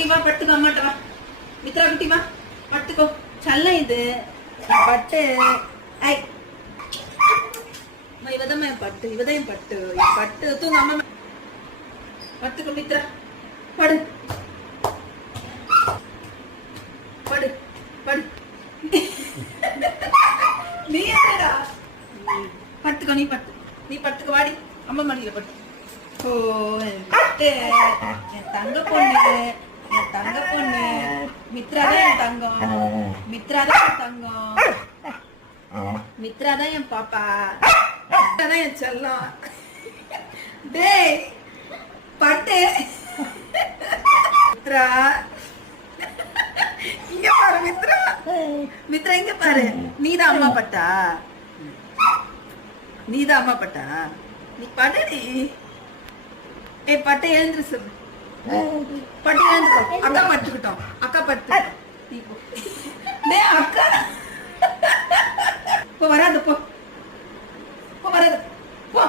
குட்டி வா பட்டுக்கோ அம்மாட்ட வா. மித்ரா குட்டி வா பட்டுக்கோ. சல்லம் இது பட்டு. ஐ இவதான் என் பட்டு, இவதான் என் பட்டு. என் பட்டு தூங்க அம்மா. பட்டுக்கோ மித்ரா. படு படு படு. நீ என்னடா பட்டுக்கோ. நீ பட்டு, நீ பட்டுக்கோ. வாடி அம்மா மடியில பட்டு. ஓ என் பட்டு, என் தங்க பொண்ணு, என் தங்க பொண்ணு. மித்ராதான் என் தங்கம், மித்ராதான் என் தங்கம், மித்ராதான் என் பாப்பா, மித்ராதான் என் செல்லம். டேய் பட்டு. மித்ரா இங்க பாரு. மித்ரா, மித்ரா இங்க பாரு. நீதான் அம்மா பட்டா, நீதான் அம்மா பட்டா. நீ படுடி. ஏ பட்டை எழுந்துரு சொல்லு. பட்டு எழுந்துக்கோ. அக்கா பட்டுக்கிட்டோம், அக்கா பட்டு. அக்கா போ, வராது போ, வராது போ.